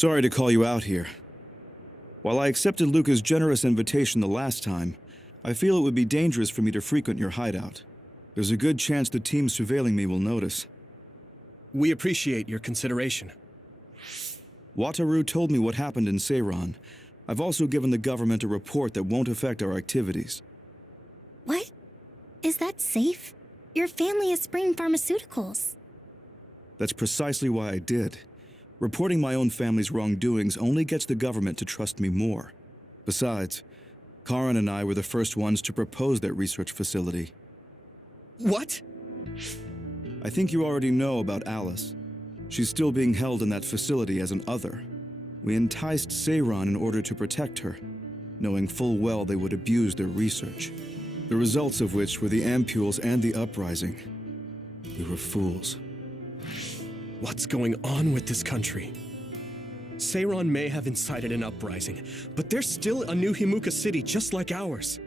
Sorry to call you out here. While I accepted Luca's generous invitation the last time, I feel it would be dangerous for me to frequent your hideout. There's a good chance the team surveilling me will notice. We appreciate your consideration. Wataru told me what happened in Seiran. I've also given the government a report that won't affect our activities. What? Is that safe? Your family is spraying pharmaceuticals. That's precisely why I did. Reporting my own family's wrongdoings only gets the government to trust me more. Besides, Karin and I were the first ones to propose that research facility. What? I think you already know about Alice. She's still being held in that facility as an other. We enticed Seiran in order to protect her, knowing full well they would abuse their research. The results of which were the ampules and the uprising. We were fools. What's going on with this country? Seiran may have incited an uprising, but there's still a new Himuka city just like ours.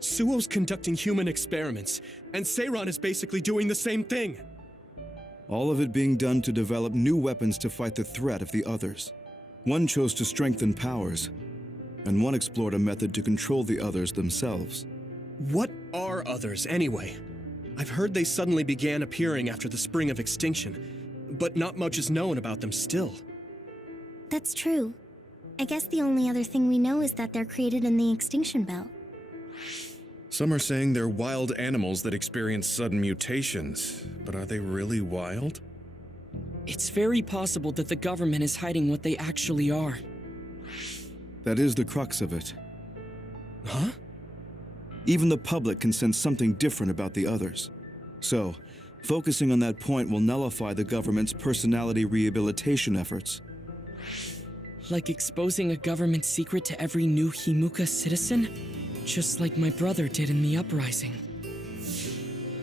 Suo's conducting human experiments, and Seiran is basically doing the same thing. All of it being done to develop new weapons to fight the threat of the others. One chose to strengthen powers, and one explored a method to control the others themselves. What are others, anyway? I've heard they suddenly began appearing after the Spring of Extinction, but not much is known about them still. That's true. I guess the only other thing we know is that they're created in the extinction belt. Some are saying they're wild animals that experience sudden mutations, but are they really wild? It's very possible that the government is hiding what they actually are. That is the crux of it. Huh? Even the public can sense something different about the others. So, focusing on that point will nullify the government's personality rehabilitation efforts. Like exposing a government secret to every new Himuka citizen? Just like my brother did in the uprising.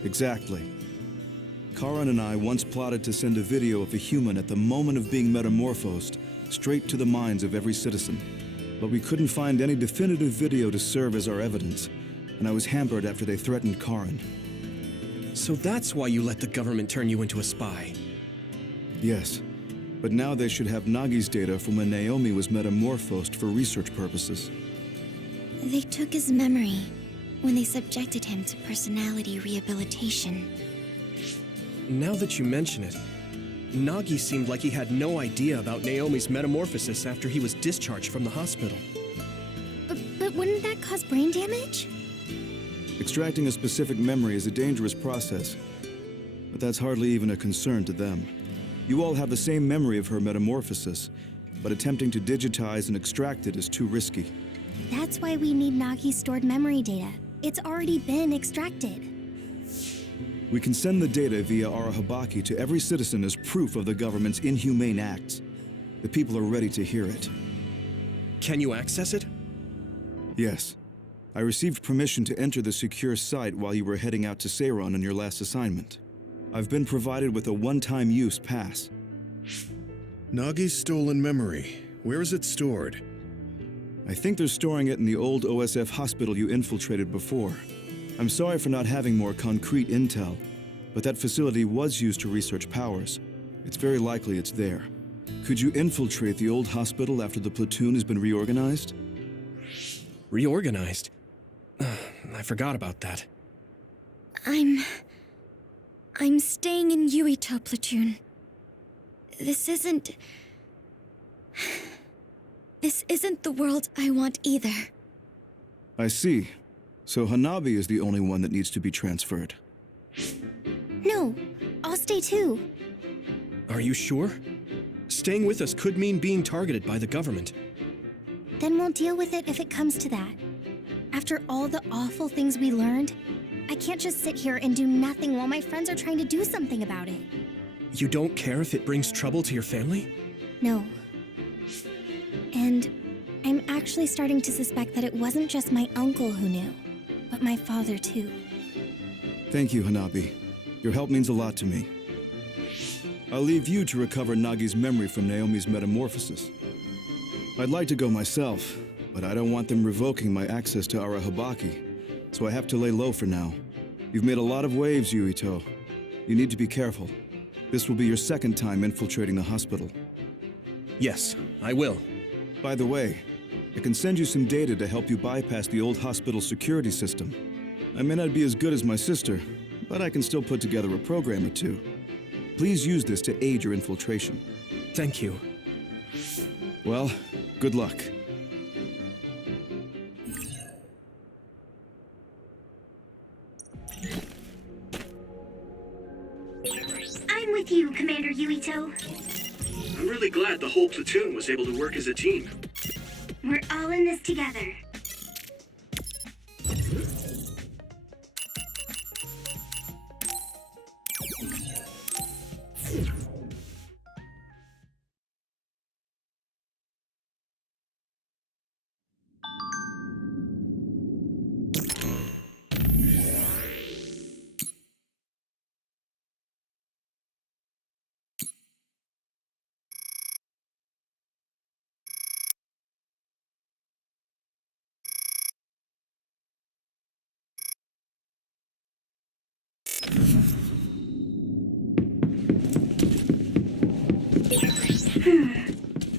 Exactly. Karin and I once plotted to send a video of a human at the moment of being metamorphosed straight to the minds of every citizen. But we couldn't find any definitive video to serve as our evidence, and I was hampered after they threatened Karin. So that's why you let the government turn you into a spy. Yes, but now they should have Nagi's data from when Naomi was metamorphosed for research purposes. They took his memory when they subjected him to personality rehabilitation. Now that you mention it, Nagi seemed like he had no idea about Naomi's metamorphosis after he was discharged from the hospital. But wouldn't that cause brain damage? Extracting a specific memory is a dangerous process, but that's hardly even a concern to them. You all have the same memory of her metamorphosis, but attempting to digitize and extract it is too risky. That's why we need Nagi's stored memory data. It's already been extracted. We can send the data via Arahabaki to every citizen as proof of the government's inhumane acts. The people are ready to hear it. Can you access it? Yes. I received permission to enter the secure site while you were heading out to Seiran on your last assignment. I've been provided with a one-time use pass. Nagi's stolen memory. Where is it stored? I think they're storing it in the old OSF hospital you infiltrated before. I'm sorry for not having more concrete intel, but that facility was used to research powers. It's very likely it's there. Could you infiltrate the old hospital after the platoon has been reorganized? Reorganized? I forgot about that. I'm staying in Yuito platoon. This isn't the world I want either. I see. So Hanabi is the only one that needs to be transferred. No, I'll stay too. Are you sure? Staying with us could mean being targeted by the government. Then we'll deal with it if it comes to that. After all the awful things we learned, I can't just sit here and do nothing while my friends are trying to do something about it. You don't care if it brings trouble to your family? No. And I'm actually starting to suspect that it wasn't just my uncle who knew, but my father too. Thank you, Hanabi. Your help means a lot to me. I'll leave you to recover Nagi's memory from Naomi's metamorphosis. I'd like to go myself, but I don't want them revoking my access to Arahabaki, so I have to lay low for now. You've made a lot of waves, Yuito. You need to be careful. This will be your second time infiltrating the hospital. Yes, I will. By the way, I can send you some data to help you bypass the old hospital security system. I may not be as good as my sister, but I can still put together a program or two. Please use this to aid your infiltration. Thank you. Well, good luck. I'm with you, Commander Yuito. I'm really glad the whole platoon was able to work as a team. We're all in this together.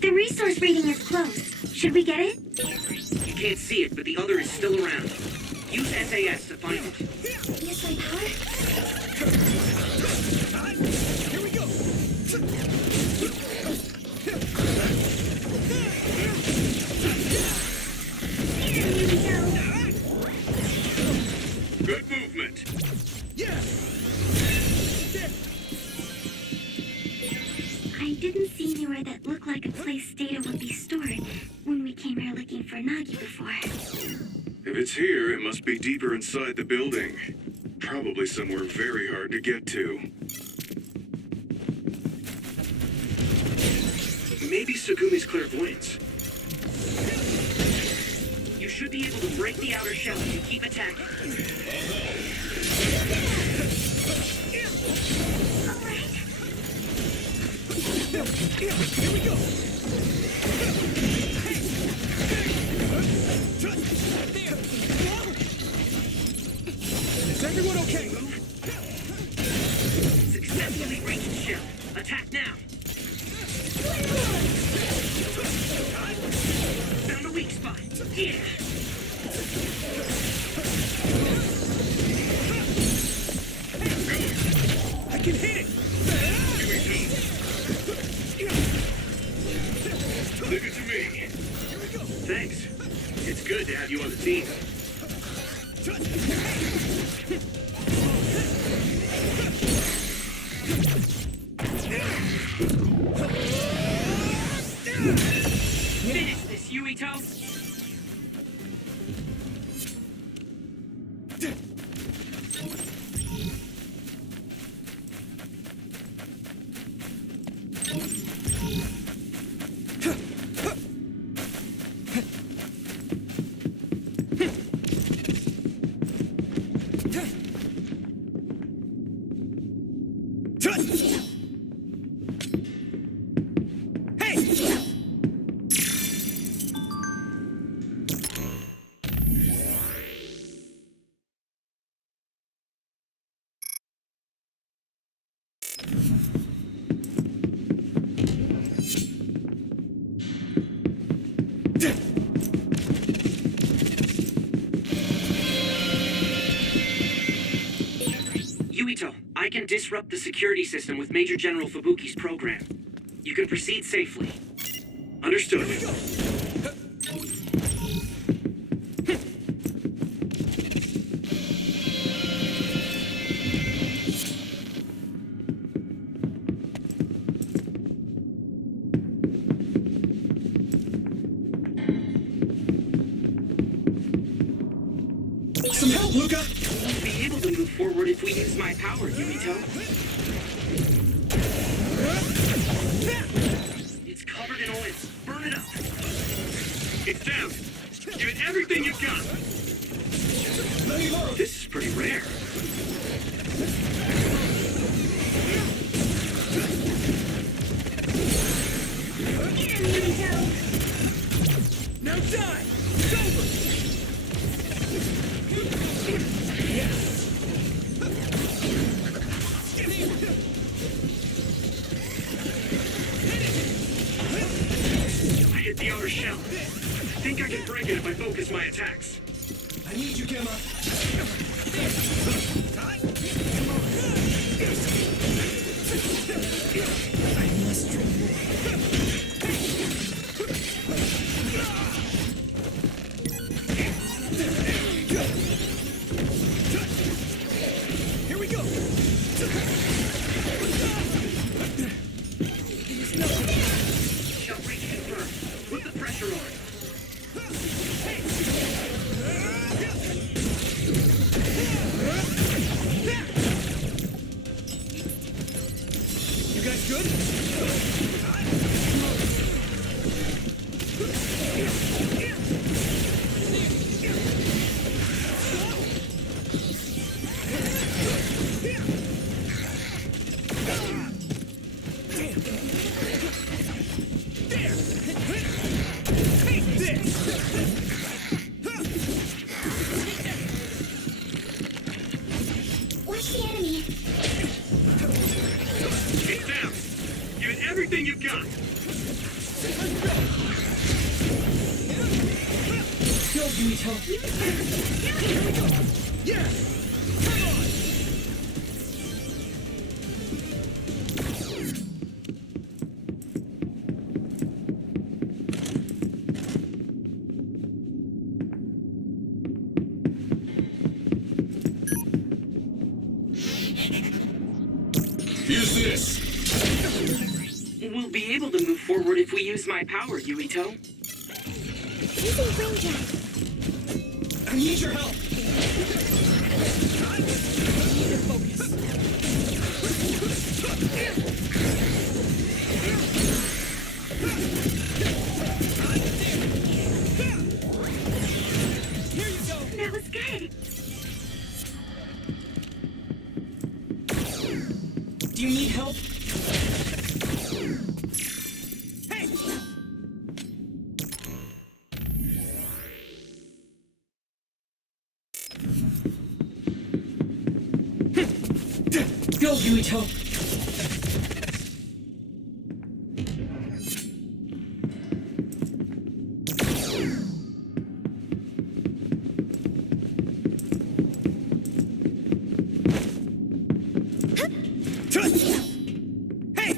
The resource reading is close. Should we get it? You can't see it, but the other is still around. Use SAS to find it. Use my power? Here we go! Good movement. Yeah! I didn't see anywhere that looked like a place data would be stored when we came here looking for Nagi before. If it's here, it must be deeper inside the building. Probably somewhere very hard to get to. Maybe Sugumi's clairvoyance. You should be able to break the outer shell if you keep attacking. All right. Here we go! Is everyone okay? Successfully breached shell. Attack now. Found a weak spot. Yeah. I can hit it! Leave it to me. Thanks. It's good to have you on the team. Finish this, Yuito. Yuito, I can disrupt the security system with Major General Fubuki's program. You can proceed safely. Understood. Some help, Luca! Won't be able to move forward if we use my power, Yuito. It's covered in oil. Burn it up. It's down. Give it everything you've got. This is pretty rare. Get him, Yuito! Now die! It's over! our shell. I think I can break it if I focus my attacks. I need you, Gemma. I must remove. Here we go. Shell breach confirmed. Put the pressure on. You guys good? Watch the enemy. It's down. Give it everything you've got. Go, Yuito. Yeah! Come on! Use this! We'll be able to move forward if we use my power, Yuito. Using brain jack. I need your help! I need your focus. Here you go! That was good. Do you need help? Hey! Go, Yuito. Hey!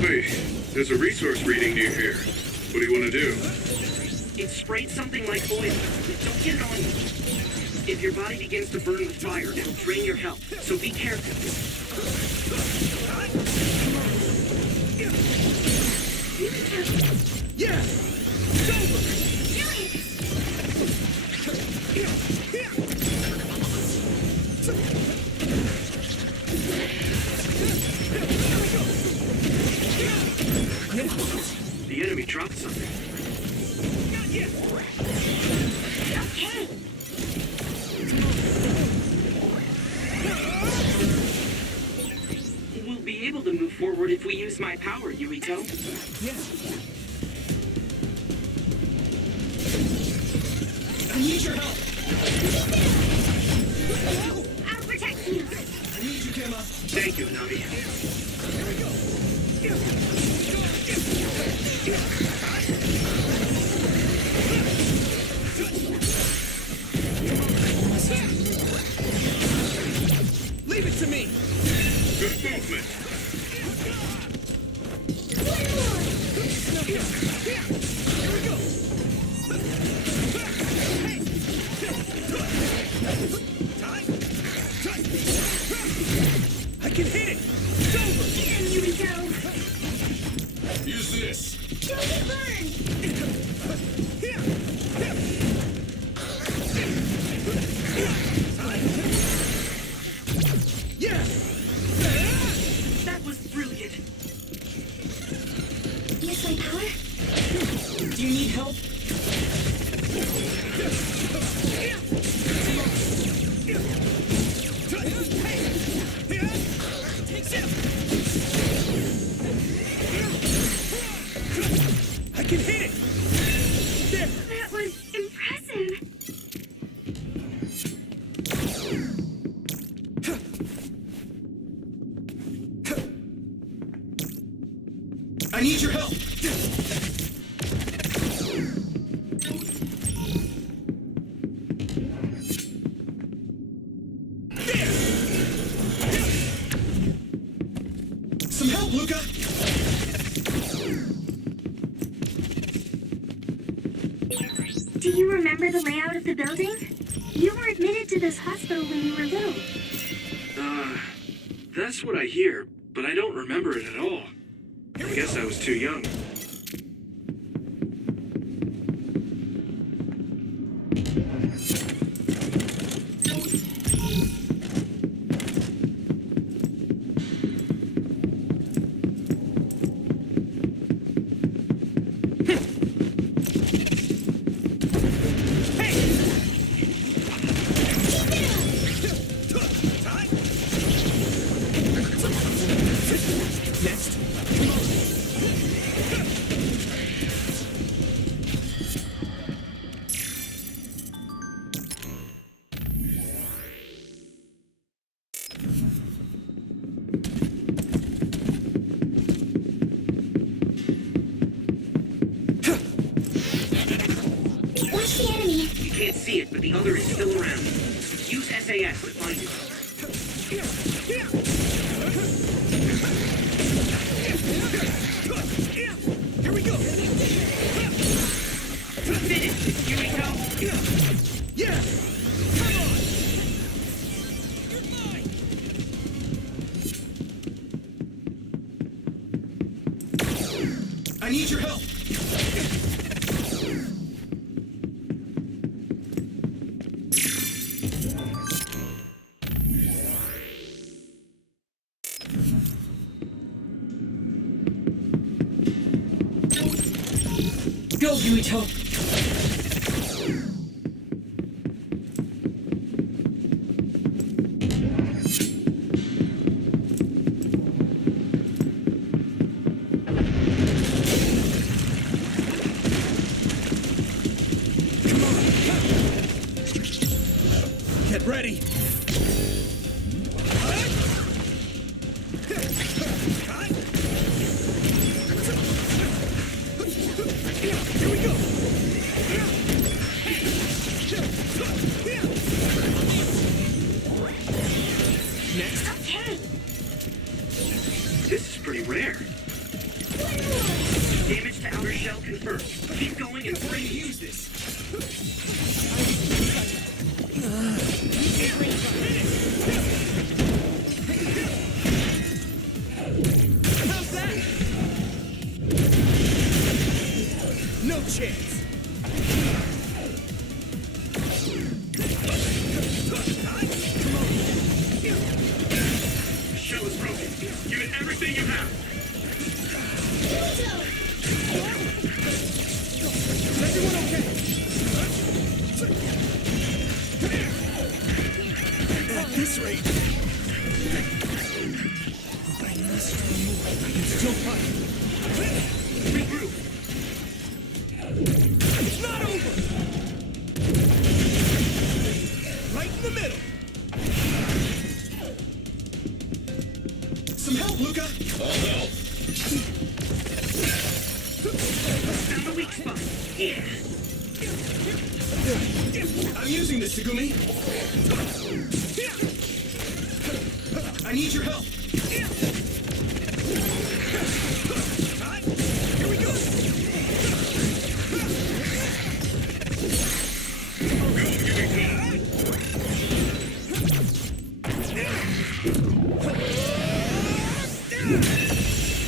Wait, there's a resource reading near here. What do you want to do? It sprayed something like oil. Don't get it on you. If your body begins to burn with fire, it'll drain your health, so be careful. Yeah! It's over! The enemy dropped something. Okay. We'll be able to move forward if we use my power, Yuito. Yeah. I need your help! I'll protect you. I need you, Gemma. Thank you, Navi. Here we go. Leave it to me. Good movement. Here we go. I can hit it. It's over. Here we go. Use this! Don't get burned. Yeah. That was brilliant. some power? Do you need help? I can hit it! There! That was impressive. I need your help! There! Some help, Luca! Do you remember the layout of the building? You were admitted to this hospital when you were little. That's what I hear, but I don't remember it at all. I guess I was too young. Next. Watch the enemy. You can't see it, but the other is still around. Use SAS to find it. Here we go! Finish! Yuito! Yeah! Come on! You're mine! I need your help! Go, Yuito! Get ready! Here we go! Next. Okay. This is pretty rare. Damage to outer shell confirmed. Keep going and Ready breathe. to use this! How's that? No chance! The shell is broken. Give it everything you have. Is everyone okay? At this rate, I can still fight. Regroup. It's not over! Right in the middle! Some help, Luca! Found the weak spot. Yeah. I'm using this, Segumi. I need your help. Here we go.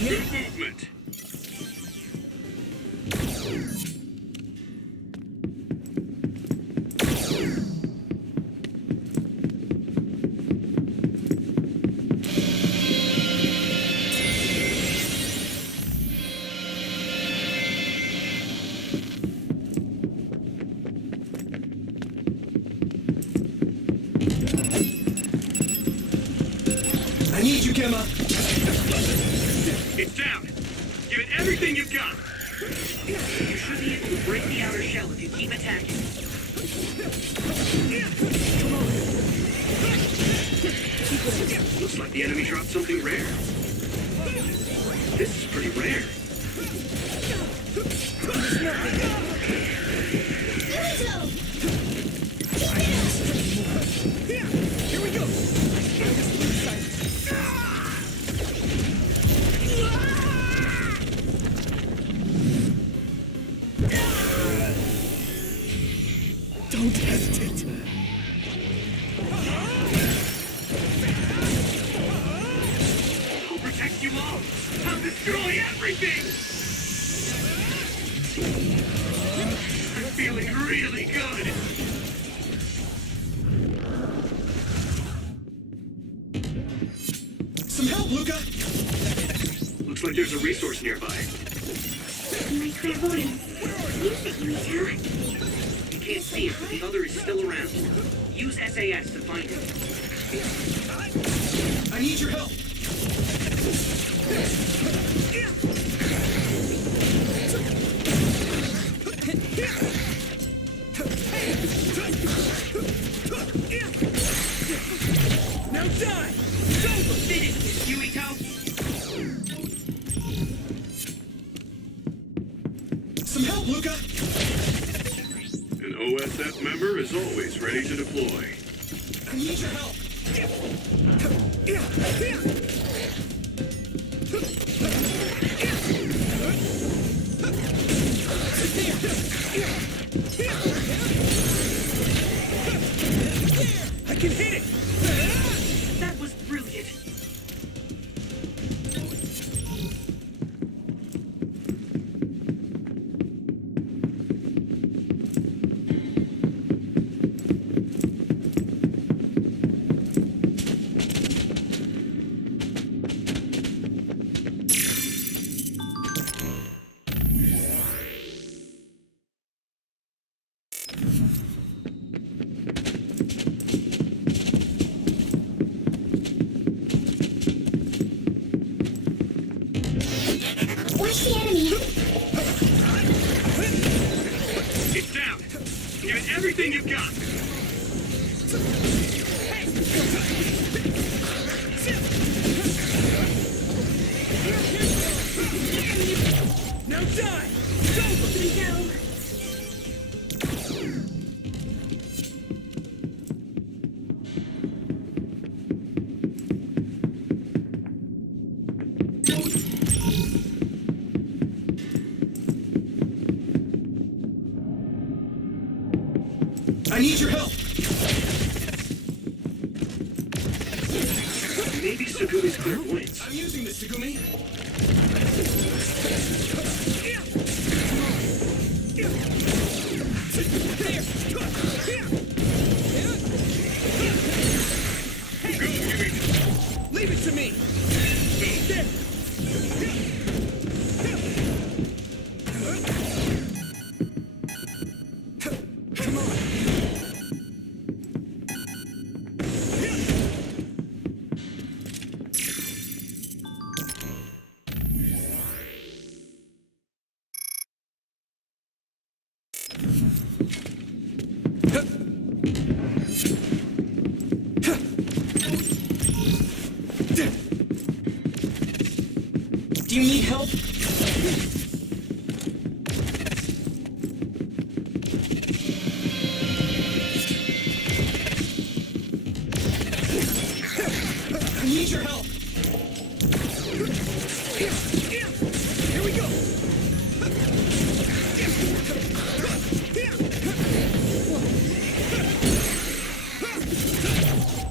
Good movement. Gemma! It's down. Give it everything you've got. You should be able to break the outer shell if you keep attacking. Looks like the enemy dropped something rare. This is pretty rare. Here we go! Don't hesitate. I'll protect you all. I'll destroy everything. I'm feeling really good. Some help, Luca! Looks like there's a resource nearby. My clairvoyance. Use it, Yuito. You can't see it, but the other is still around. Use SAS to find it. I need your help! Now die! Finish this, Yuito! Some help, Luca! An OSF member is always ready to deploy. I need your help! I can hit it! That was brilliant. Where's the enemy? It's down. Give it everything you've got. Now die! I need your help! Maybe Sugumi's clairvoyance. I'm using this, Sugumi! Leave it to me! Come on! Do you need help? I need your help! Here we go!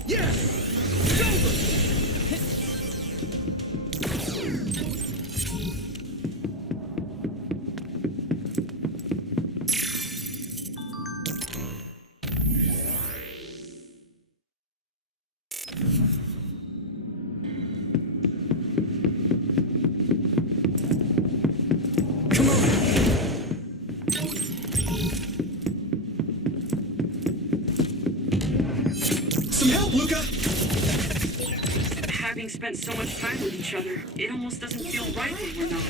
Yeah! It's over! Come on! Some help, Luca! having spent so much time with each other, it almost doesn't feel right when we're not.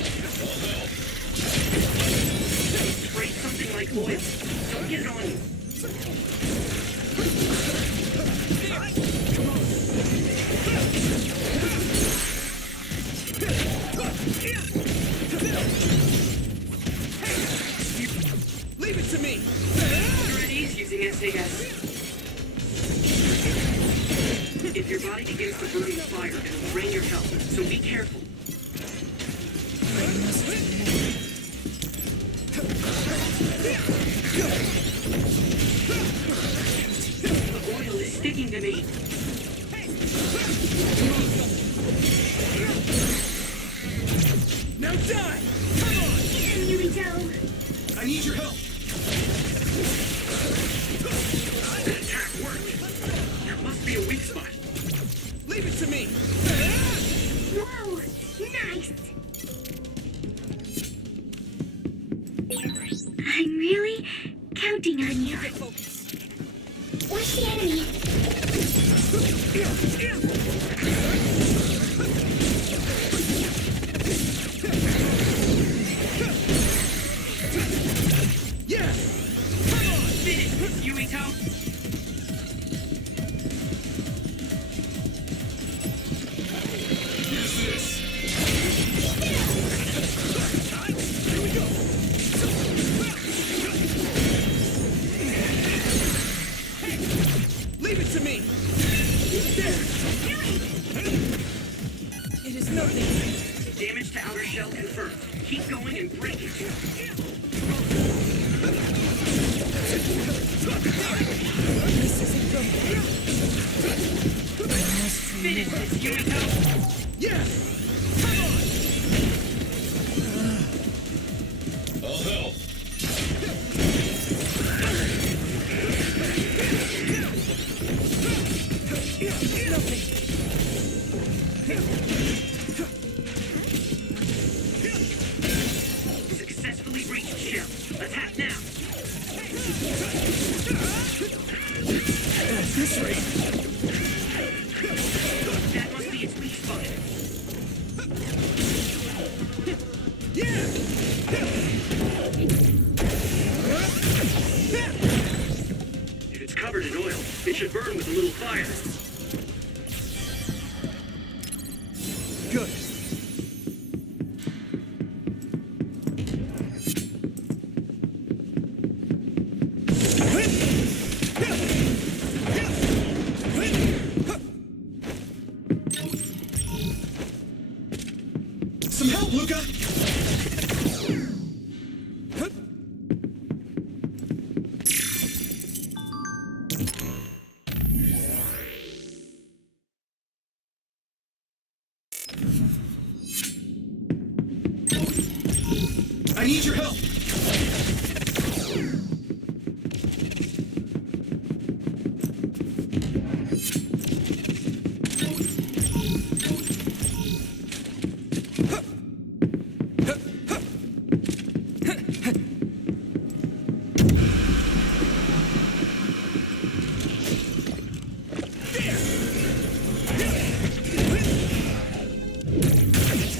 Spray something like oil. Don't get it on you. Leave it to me! You're at ease using SAS. If your body begins to burn with fire, it'll drain your health, so be careful. The oil is sticking to me. Now die! Come on! Yuito! I need your help! That attack worked. There must be a weak spot. Leave it to me! Whoa! Nice! I'm really counting on you. Watch the enemy. Yeah! Finish, Yuito! Here we go! Leave it to me! It is nothing. Damage to outer shell confirmed. Keep going and break it. This isn't good. I must Finish this, Yuito! Yeah! I'll help. Successfully breached shell. Attack now! At this rate! That must be its weak spot. Yeah! If it's covered in oil, it should burn with a little fire. Good. Some help, Luca! I need your help!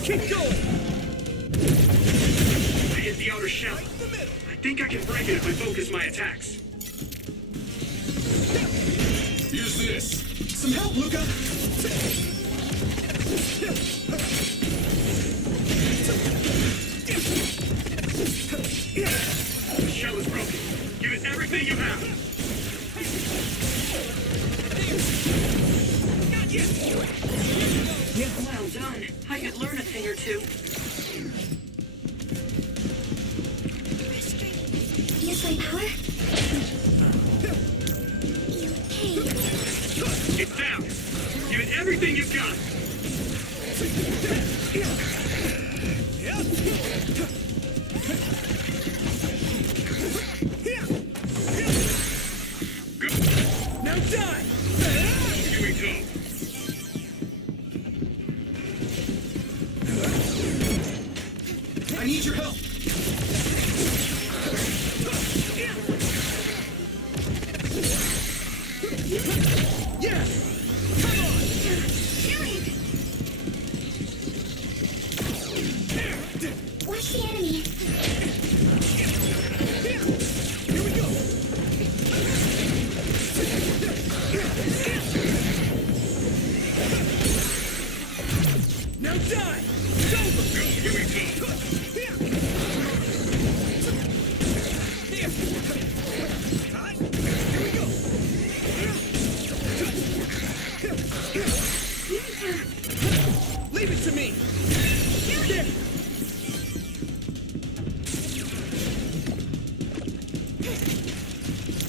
Keep going! I hit the outer shell. I think I can break it if I focus my attacks. Use this. Some help, Luca! The shell is broken. Give it everything you have. Not yet! Well done. I could learn a thing or two. Use my power? You okay? It's down. Give it everything you've got. Now die! Yuito. I need your help! Yeah! Come on! Do it!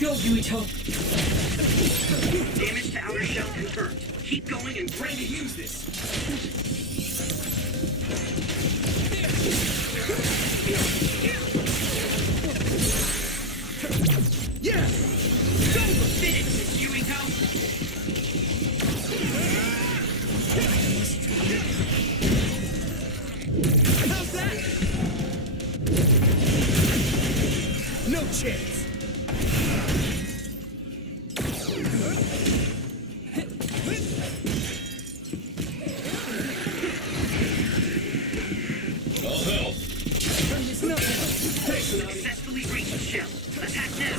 go, Yuito. Damage to outer shell confirmed. Keep going and break it. Use this. Yeah! Finish this, Yuito! How's that? No chance! I'll help. Successfully reached the shell. Attack now!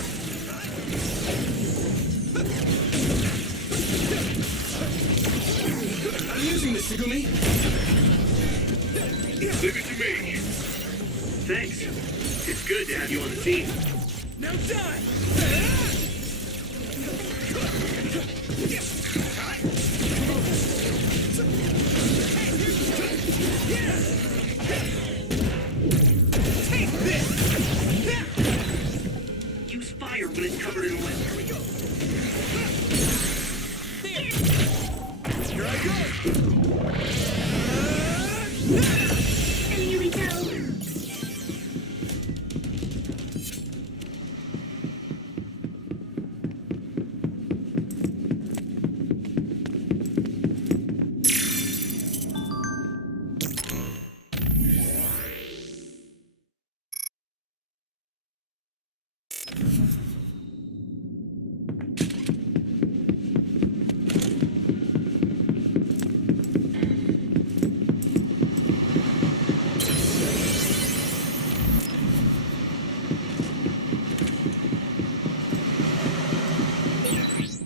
I'm using this, Segumi. Leave it to me. Thanks. It's good to have you on the team. Now die! Take this! Use fire when it's covered in oil. Here we go! Here I go! Here we go.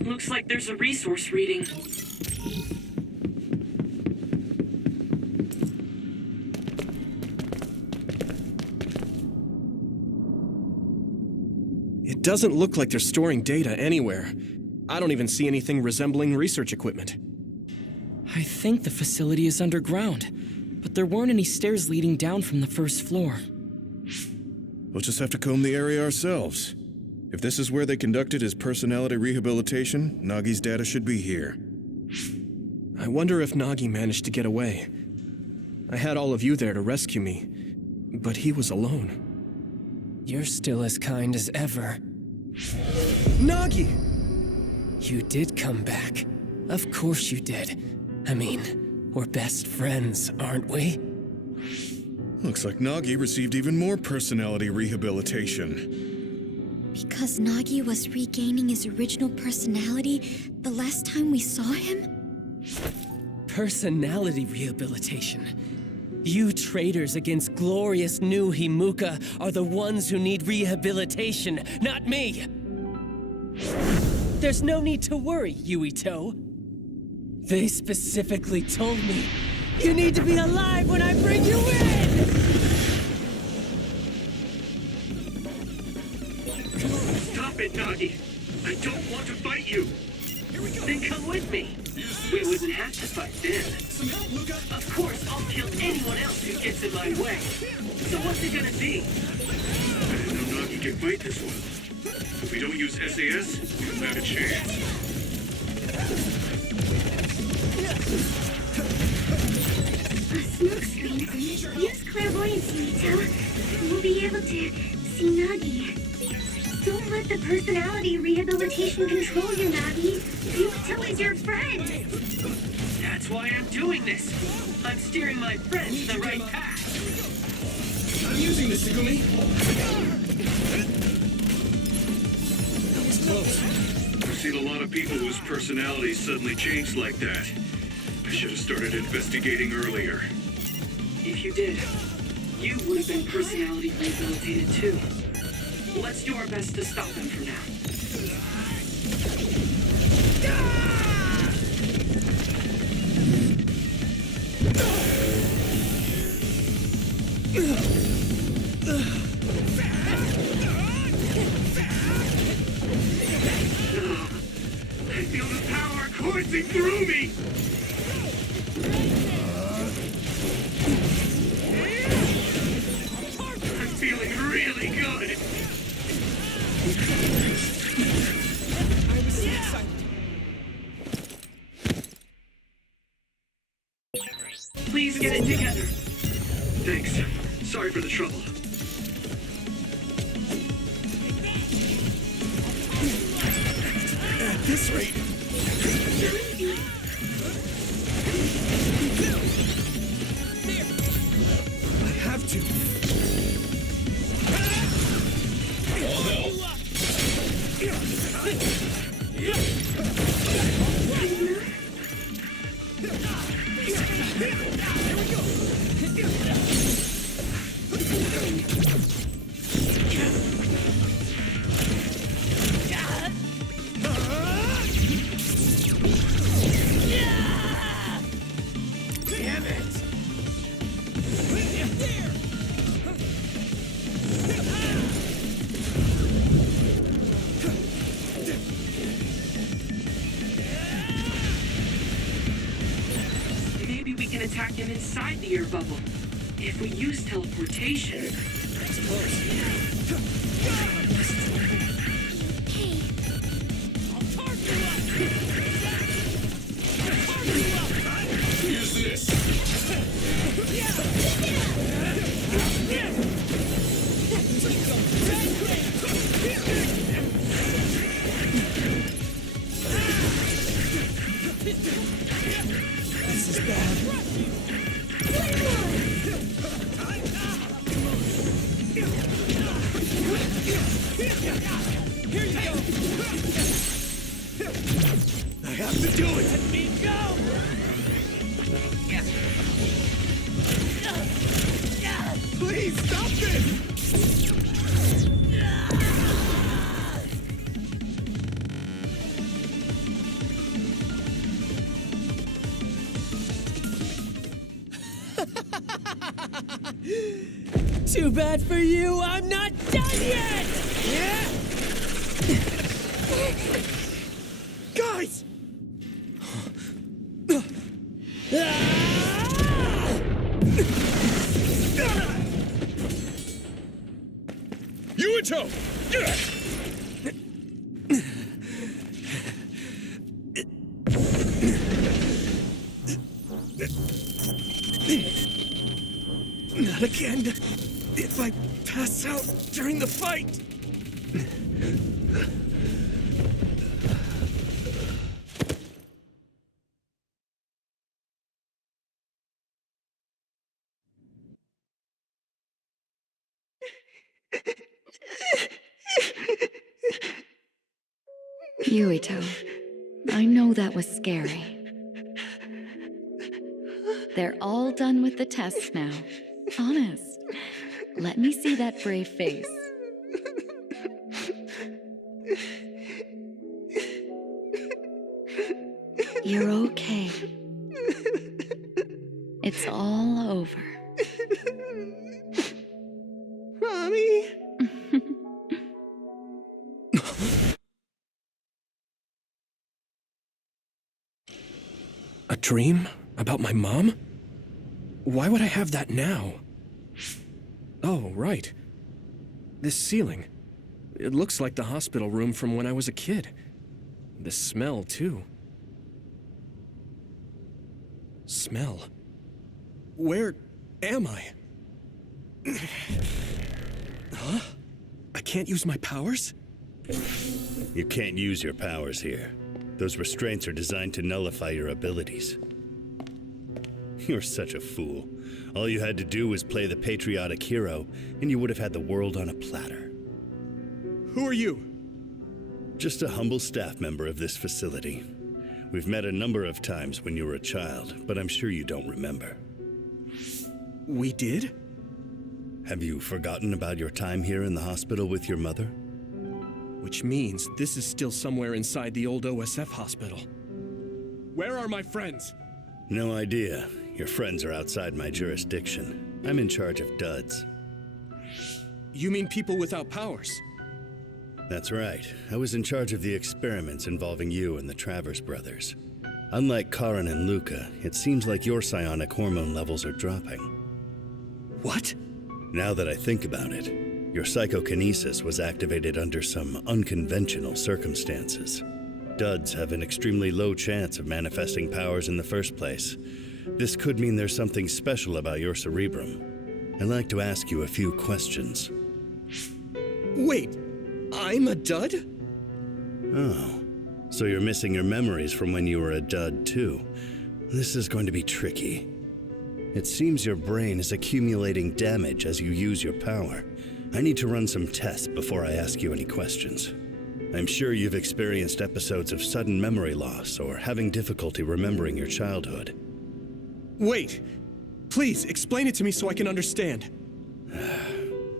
Looks like there's a resource reading. It doesn't look like they're storing data anywhere. I don't even see anything resembling research equipment. I think the facility is underground, but there weren't any stairs leading down from the first floor. We'll just have to comb the area ourselves. If this is where they conducted his personality rehabilitation, Nagi's data should be here. I wonder if Nagi managed to get away. I had all of you there to rescue me, but he was alone. You're still as kind as ever. Nagi! You did come back. Of course you did. I mean, we're best friends, aren't we? Looks like Nagi received even more personality rehabilitation. Because Nagi was regaining his original personality the last time we saw him? Personality rehabilitation. You traitors against glorious new Himuka are the ones who need rehabilitation, not me! There's no need to worry, Yuito. They specifically told me you need to be alive when I bring you in! Stop it, Nagi! I don't want to fight you! Then come with me! We wouldn't have to fight then. Some help, Luca! Of course, I'll kill anyone else who gets in my way. So what's it gonna be? I didn't know Nagi can fight this one. If we don't use SAS, we don't have a chance. A smoke screen. Use clairvoyancy, Yuito. We'll be able to see Nagi. Don't let the personality rehabilitation control you, Nagi. Yuito is your friend. That's why I'm doing this. I'm steering my friends the right path. I'm using this, Segumi! That was close. I've seen a lot of people whose personalities suddenly changed like that. I should have started investigating earlier. If you did, you would have been personality rehabilitated too. Let's do our best to stop them for now. I feel the power coursing through me! I'm feeling really good! get it together. Thanks. Sorry for the trouble. At this rate... I have to. Damn it! Maybe we can attack him inside the air bubble. If we use teleportation. That's close. Hey, Use this. This is bad. Here you go. I have to do it. Let me go. Please stop this. Too bad for you, I'm not done yet! Guys! Yuito! Not again. If I pass out during the fight. Yuito, I know that was scary. They're all done with the tests now. Honest. Let me see that brave face. You're okay. It's all over. Mommy? A dream? About my mom? Why would I have that now? Oh, right. This ceiling. It looks like the hospital room from when I was a kid. The smell, too. Smell. Where am I? Huh? I can't use my powers? You can't use your powers here. Those restraints are designed to nullify your abilities. You're such a fool. All you had to do was play the patriotic hero, and you would have had the world on a platter. Who are you? Just a humble staff member of this facility. We've met a number of times when you were a child, but I'm sure you don't remember. We did? Have you forgotten about your time here in the hospital with your mother? Which means this is still somewhere inside the old OSF hospital. Where are my friends? No idea. Your friends are outside my jurisdiction. I'm in charge of duds. You mean people without powers? That's right. I was in charge of the experiments involving you and the Travers brothers. Unlike Karin and Luca, it seems like your psionic hormone levels are dropping. What? Now that I think about it, your psychokinesis was activated under some unconventional circumstances. Duds have an extremely low chance of manifesting powers in the first place, This could mean there's something special about your cerebrum. I'd like to ask you a few questions. Wait, I'm a dud? Oh, so you're missing your memories from when you were a dud, too. This is going to be tricky. It seems your brain is accumulating damage as you use your power. I need to run some tests before I ask you any questions. I'm sure you've experienced episodes of sudden memory loss or having difficulty remembering your childhood. Wait, please explain it to me so I can understand.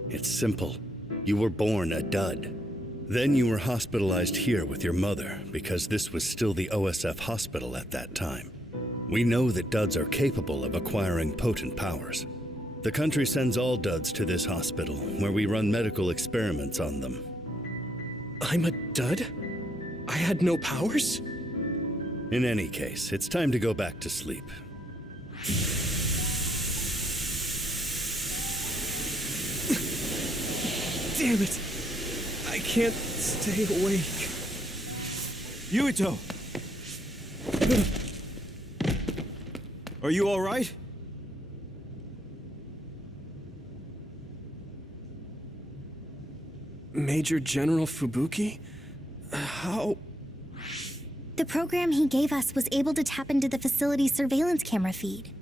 It's simple. You were born a dud. Then you were hospitalized here with your mother because this was still the OSF hospital at that time. We know that duds are capable of acquiring potent powers. The country sends all duds to this hospital where we run medical experiments on them. I'm a dud? I had no powers? In any case, it's time to go back to sleep. Damn it! I can't stay awake. Yuito! Are you all right? Major General Fubuki? How? The program he gave us was able to tap into the facility's surveillance camera feed.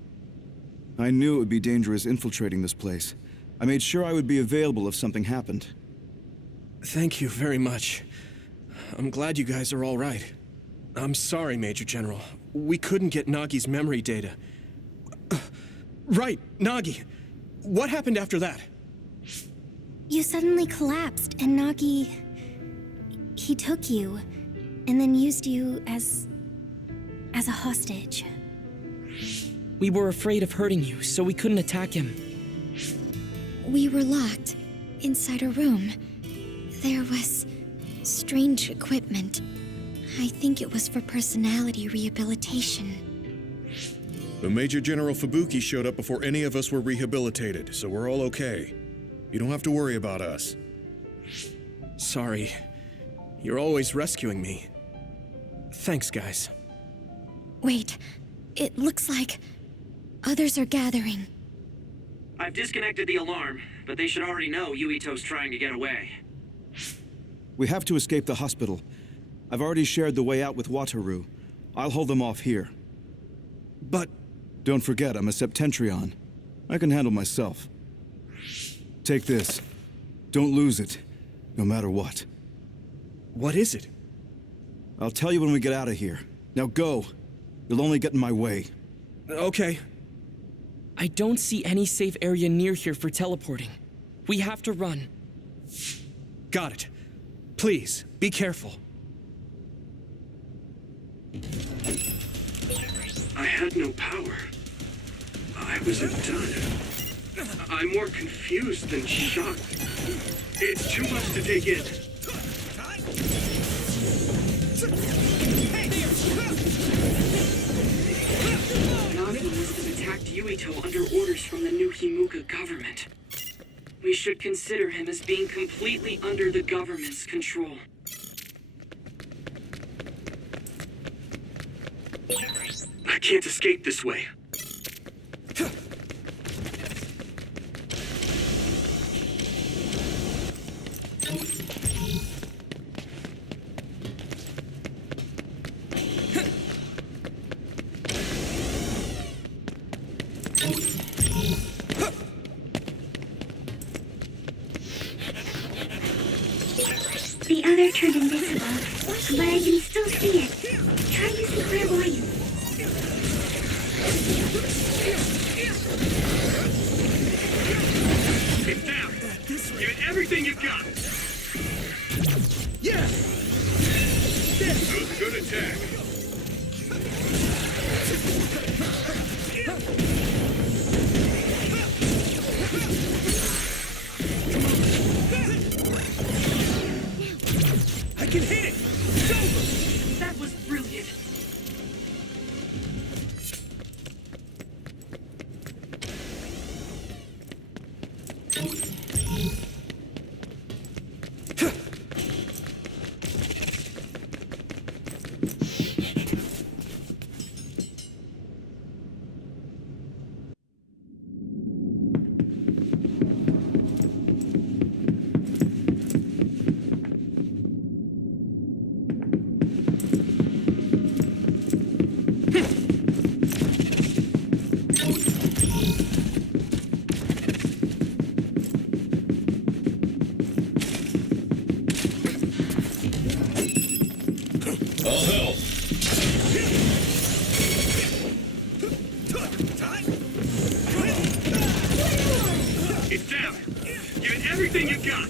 I knew it would be dangerous infiltrating this place. I made sure I would be available if something happened. Thank you very much. I'm glad you guys are all right. I'm sorry, Major General. We couldn't get Nagi's memory data. Right, Nagi. What happened after that? You suddenly collapsed, and Nagi... he took you, and then used you as a hostage. We were afraid of hurting you, so we couldn't attack him. We were locked inside a room. There was strange equipment. I think it was for personality rehabilitation. The Major General Fubuki showed up before any of us were rehabilitated, so we're all okay. You don't have to worry about us. Sorry. You're always rescuing me. Thanks, guys. Wait, it looks like others are gathering. I've disconnected the alarm, but they should already know Yuito's trying to get away. We have to escape the hospital. I've already shared the way out with Wataru. I'll hold them off here. But... Don't forget, I'm a Septentrion. I can handle myself. Take this. Don't lose it, no matter what. What is it? I'll tell you when we get out of here. Now go. You'll only get in my way. Okay. I don't see any safe area near here for teleporting. We have to run. Got it. Please, be careful. I had no power. I was a dud. I'm more confused than shocked. It's too much to take in. Nagi must have attacked Yuito under orders from the new Himuka government. We should consider him as being completely under the government's control. I can't escape this way. The other turned invisible, but I can still see it. Try using clairvoyance. It's down. Give it everything you've got. Yeah! That was a good attack. I can hit it! It's over! That was brilliant. All help! It's down! Give it everything you've got!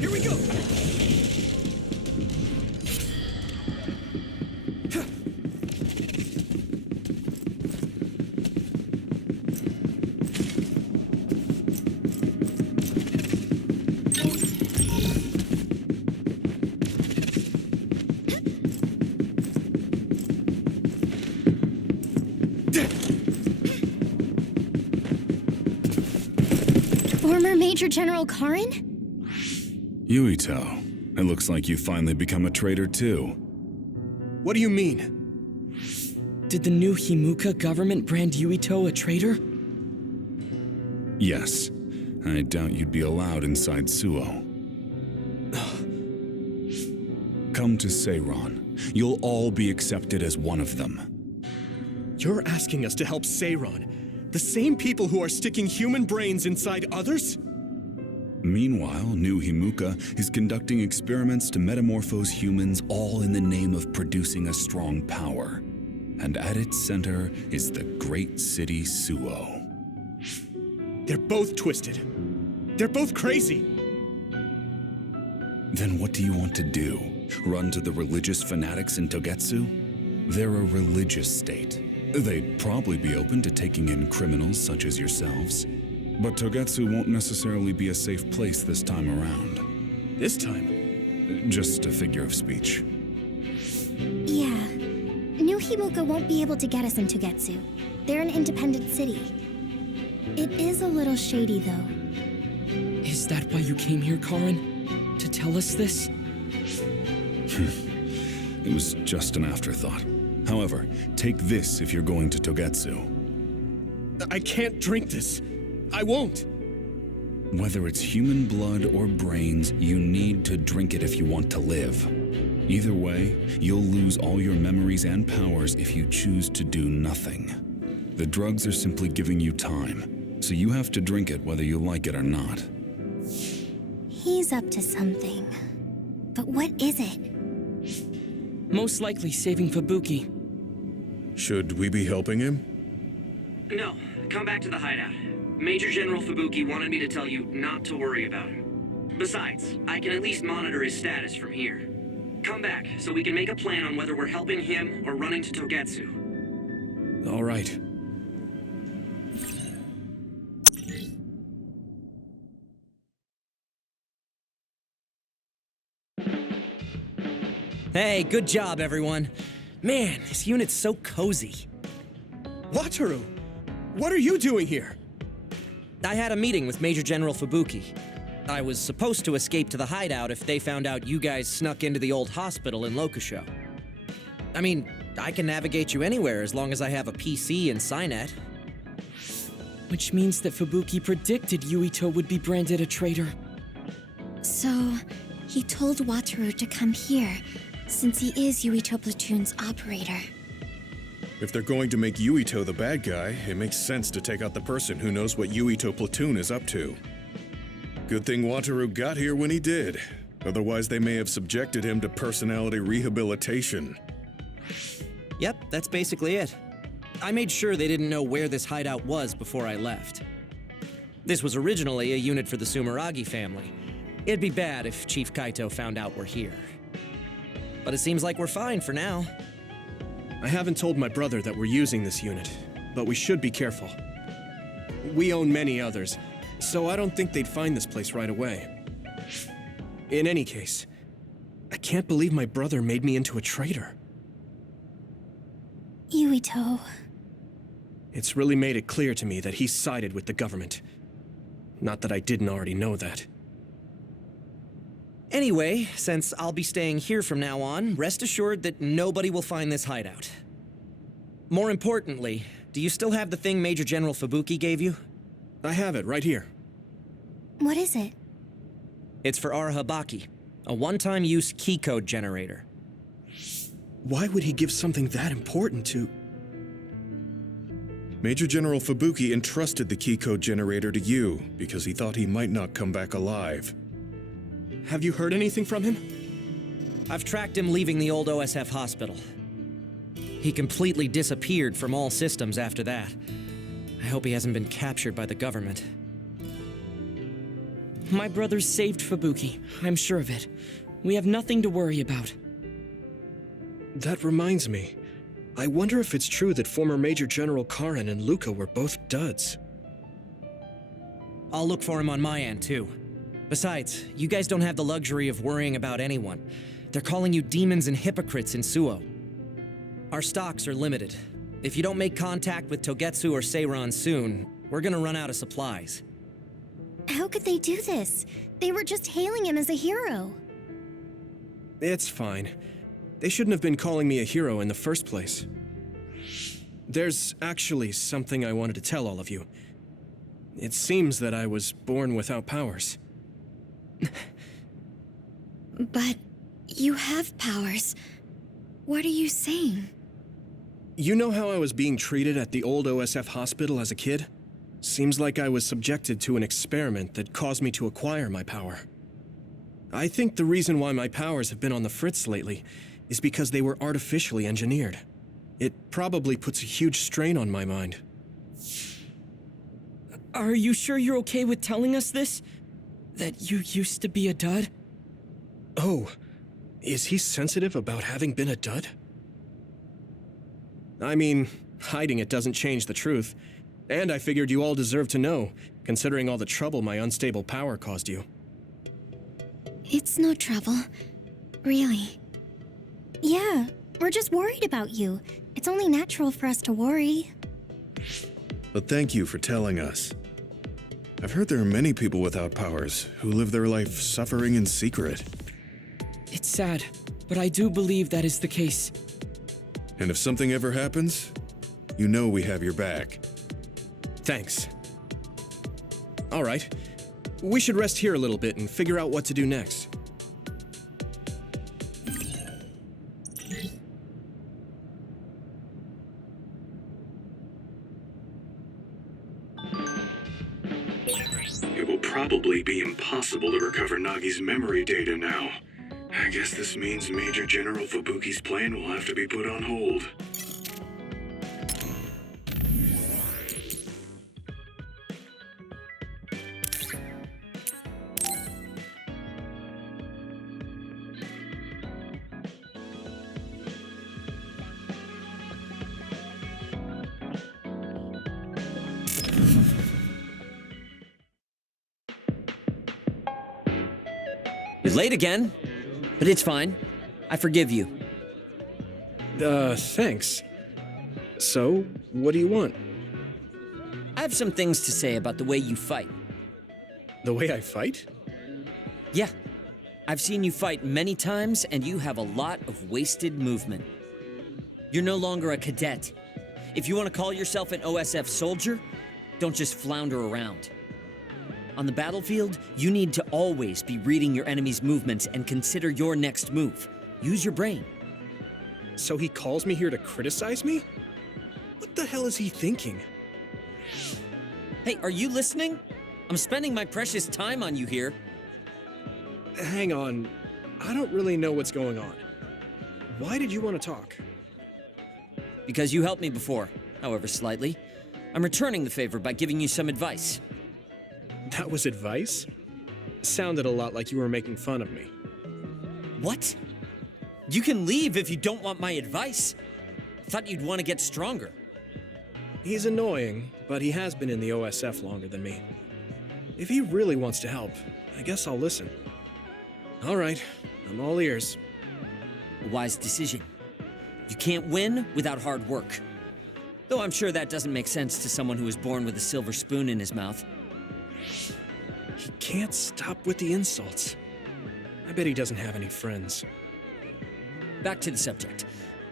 Here we go! Former Major General Karin? Yuito, it looks like you finally become a traitor too. What do you mean? Did the new Himuka government brand Yuito a traitor? Yes. I doubt you'd be allowed inside Suo. Come to Seiron. You'll all be accepted as one of them. You're asking us to help Seiron, the same people who are sticking human brains inside others? Meanwhile, new Himuka is conducting experiments to metamorphose humans, all in the name of producing a strong power. And at its center is the great city Suo. They're both twisted. They're both crazy. Then what do you want to do? Run to the religious fanatics in Togetsu? They're a religious state. They'd probably be open to taking in criminals such as yourselves. But Togetsu won't necessarily be a safe place this time around. This time? Just a figure of speech. Yeah. New Himuka won't be able to get us in Togetsu. They're an independent city. It is a little shady, though. Is that why you came here, Karin? To tell us this? It was just an afterthought. However, take this if you're going to Togetsu. I can't drink this. I won't. Whether it's human blood or brains, you need to drink it if you want to live. Either way, you'll lose all your memories and powers if you choose to do nothing. The drugs are simply giving you time, so you have to drink it whether you like it or not. He's up to something. But what is it? Most likely saving Fubuki. Should we be helping him? No, come back to the hideout. Major General Fubuki wanted me to tell you not to worry about him. Besides, I can at least monitor his status from here. Come back, so we can make a plan on whether we're helping him or running to Togetsu. All right. Hey, good job, everyone. Man, this unit's so cozy. Wataru! What are you doing here? I had a meeting with Major General Fubuki. I was supposed to escape to the hideout if they found out you guys snuck into the old hospital in Lokusho. I mean, I can navigate you anywhere as long as I have a PC and Cynet. Which means that Fubuki predicted Yuito would be branded a traitor. So, he told Wataru to come here, since he is Yuito Platoon's operator. If they're going to make Yuito the bad guy, it makes sense to take out the person who knows what Yuito Platoon is up to. Good thing Wataru got here when he did. Otherwise, they may have subjected him to personality rehabilitation. Yep, that's basically it. I made sure they didn't know where this hideout was before I left. This was originally a unit for the Sumeragi family. It'd be bad if Chief Kaito found out we're here. But it seems like we're fine for now. I haven't told my brother that we're using this unit, but we should be careful. We own many others, so I don't think they'd find this place right away. In any case, I can't believe my brother made me into a traitor. Yuito. It's really made it clear to me that he sided with the government. Not that I didn't already know that. Anyway, since I'll be staying here from now on, rest assured that nobody will find this hideout. More importantly, do you still have the thing Major General Fubuki gave you? I have it right here. What is it? It's for Arahabaki, a one-time use key code generator. Why would he give something that important to... Major General Fubuki entrusted the key code generator to you because he thought he might not come back alive. Have you heard anything from him? I've tracked him leaving the old OSF hospital. He completely disappeared from all systems after that. I hope he hasn't been captured by the government. My brothers saved Fubuki. I'm sure of it. We have nothing to worry about. That reminds me. I wonder if it's true that former Major General Karen and Luca were both duds. I'll look for him on my end, too. Besides, you guys don't have the luxury of worrying about anyone. They're calling you demons and hypocrites in Suo. Our stocks are limited. If you don't make contact with Togetsu or Seiran soon, we're gonna run out of supplies. How could they do this? They were just hailing him as a hero. It's fine. They shouldn't have been calling me a hero in the first place. There's actually something I wanted to tell all of you. It seems that I was born without powers. But you have powers. What are you saying? You know how I was being treated at the old OSF hospital as a kid? Seems like I was subjected to an experiment that caused me to acquire my power. I think the reason why my powers have been on the fritz lately is because they were artificially engineered. It probably puts a huge strain on my mind. Are you sure you're okay with telling us this? That you used to be a dud? Oh, is he sensitive about having been a dud? I mean, hiding it doesn't change the truth. And I figured you all deserve to know, considering all the trouble my unstable power caused you. It's no trouble. Really. Yeah, we're just worried about you. It's only natural for us to worry. But thank you for telling us. I've heard there are many people without powers who live their life suffering in secret. It's sad, but I do believe that is the case. And if something ever happens, you know we have your back. Thanks. All right. We should rest here a little bit and figure out what to do next. It will probably be impossible to recover Nagi's memory data now. I guess this means Major General Fubuki's plan will have to be put on hold. You're late again, but it's fine. I forgive you. Thanks. So, what do you want? I have some things to say about the way you fight. The way I fight? Yeah. I've seen you fight many times, and you have a lot of wasted movement. You're no longer a cadet. If you want to call yourself an OSF soldier, don't just flounder around. On the battlefield, you need to always be reading your enemy's movements and consider your next move. Use your brain. So he calls me here to criticize me? What the hell is he thinking? Hey, are you listening? I'm spending my precious time on you here. Hang on. I don't really know what's going on. Why did you want to talk? Because you helped me before, however slightly. I'm returning the favor by giving you some advice. That was advice? Sounded a lot like you were making fun of me. What? You can leave if you don't want my advice. Thought you'd want to get stronger. He's annoying, but he has been in the OSF longer than me. If he really wants to help, I guess I'll listen. All right, I'm all ears. A wise decision. You can't win without hard work. Though I'm sure that doesn't make sense to someone who was born with a silver spoon in his mouth. He can't stop with the insults. I bet he doesn't have any friends. Back to the subject.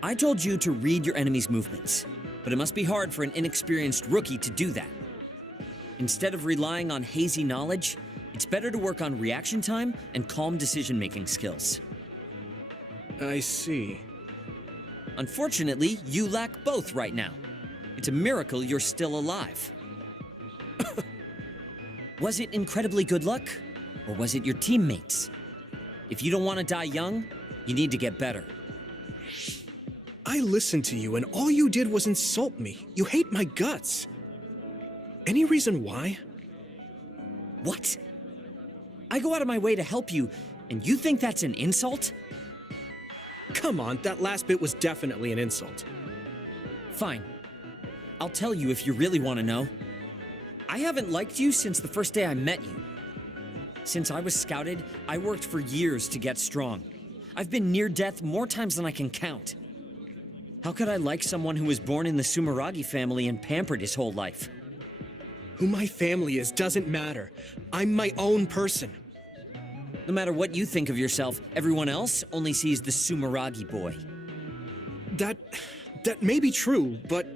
I told you to read your enemy's movements. but it must be hard for an inexperienced rookie to do that. Instead of relying on hazy knowledge, it's better to work on reaction time and calm decision-making skills. I see. Unfortunately, you lack both right now. It's a miracle you're still alive. Was it incredibly good luck? Or was it your teammates? If you don't want to die young, you need to get better. I listened to you and all you did was insult me. You hate my guts. Any reason why? What? I go out of my way to help you, and you think that's an insult? Come on, that last bit was definitely an insult. Fine. I'll tell you if you really want to know. I haven't liked you since the first day I met you. Since I was scouted, I worked for years to get strong. I've been near death more times than I can count. How could I like someone who was born in the Sumeragi family and pampered his whole life? Who my family is doesn't matter. I'm my own person. No matter what you think of yourself, everyone else only sees the Sumeragi boy. That may be true, but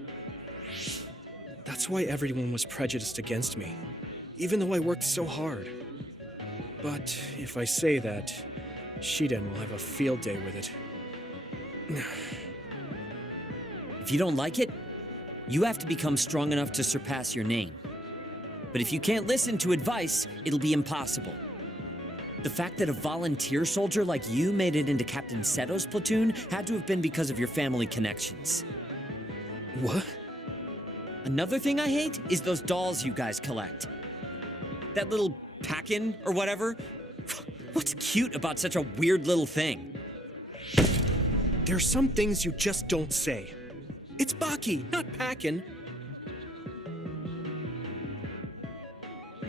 that's why everyone was prejudiced against me, even though I worked so hard. But if I say that, Shiden will have a field day with it. If you don't like it, you have to become strong enough to surpass your name. But if you can't listen to advice, it'll be impossible. The fact that a volunteer soldier like you made it into Captain Seto's platoon had to have been because of your family connections. What? Another thing I hate is those dolls you guys collect. That little pack-in or whatever. What's cute about such a weird little thing? There are some things you just don't say. It's Baki, not Packin.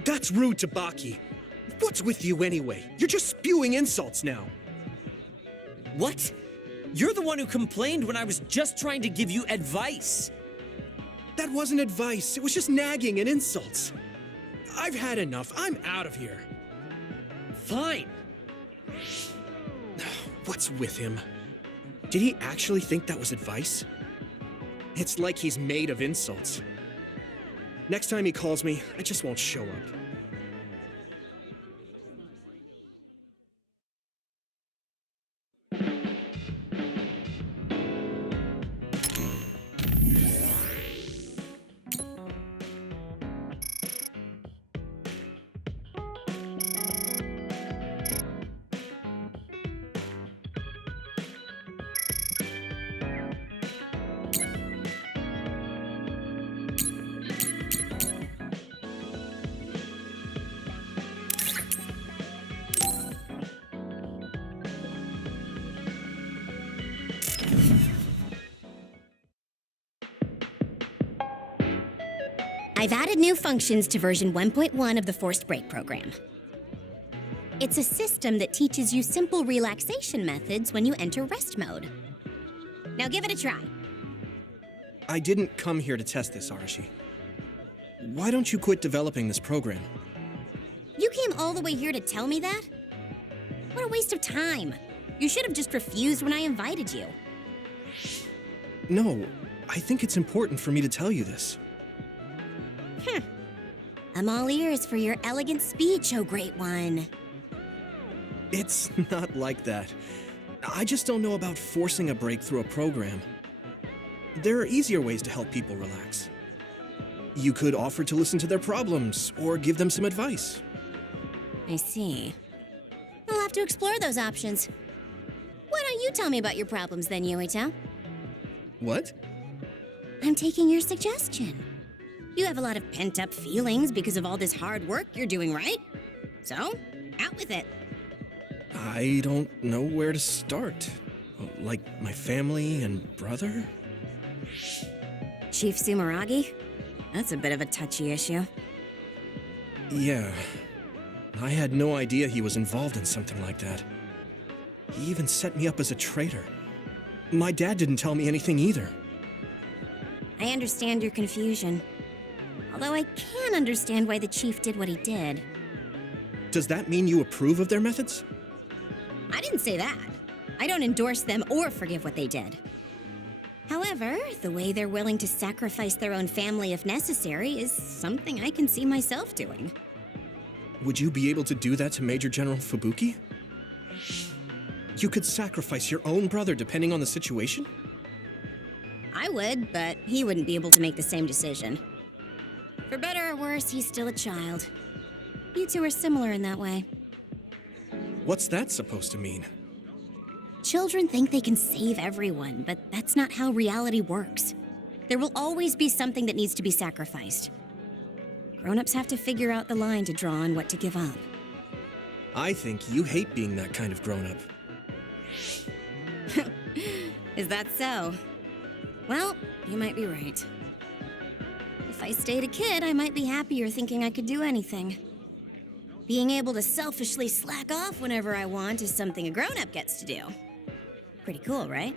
That's rude to Baki. What's with you anyway? You're just spewing insults now. What? You're the one who complained when I was just trying to give you advice. That wasn't advice. It was just nagging and insults. I've had enough. I'm out of here. Fine. What's with him? Did he actually think that was advice? It's like he's made of insults. Next time he calls me, I just won't show up. I've added new functions to version 1.1 of the Forced Break program. It's a system that teaches you simple relaxation methods when you enter rest mode. Now give it a try. I didn't come here to test this, Arashi. Why don't you quit developing this program? You came all the way here to tell me that? What a waste of time. You should have just refused when I invited you. No, I think it's important for me to tell you this. I'm all ears for your elegant speech, oh great one. It's not like that. I just don't know about forcing a break through a program. There are easier ways to help people relax. You could offer to listen to their problems, or give them some advice. I see. I'll have to explore those options. Why don't you tell me about your problems then, Yuito? What? I'm taking your suggestion. You have a lot of pent-up feelings because of all this hard work you're doing, right? So, out with it. I don't know where to start. Like my family and brother? Chief Sumeragi? That's a bit of a touchy issue. Yeah. I had no idea he was involved in something like that. He even set me up as a traitor. My dad didn't tell me anything either. I understand your confusion. Although I can understand why the chief did what he did. Does that mean you approve of their methods? I didn't say that. I don't endorse them or forgive what they did. However, the way they're willing to sacrifice their own family if necessary is something I can see myself doing. Would you be able to do that to Major General Fubuki? You could sacrifice your own brother depending on the situation? I would, but he wouldn't be able to make the same decision. For better or worse, he's still a child. You two are similar in that way. What's that supposed to mean? Children think they can save everyone, but that's not how reality works. There will always be something that needs to be sacrificed. Grown-ups have to figure out the line to draw on what to give up. I think you hate being that kind of grown-up. Is that so? Well, you might be right. If I stayed a kid, I might be happier thinking I could do anything. Being able to selfishly slack off whenever I want is something a grown-up gets to do. Pretty cool, right?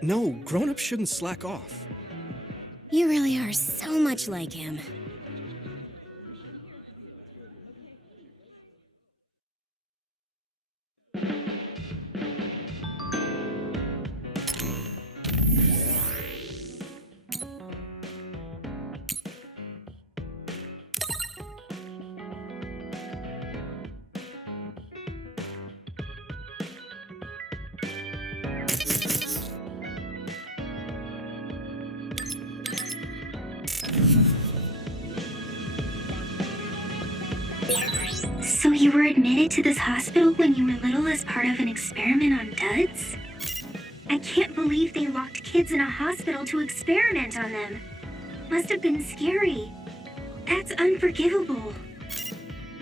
No, grown-ups shouldn't slack off. You really are so much like him. So you were admitted to this hospital when you were little as part of an experiment on duds? I can't believe they locked kids in a hospital to experiment on them. Must have been scary. That's unforgivable.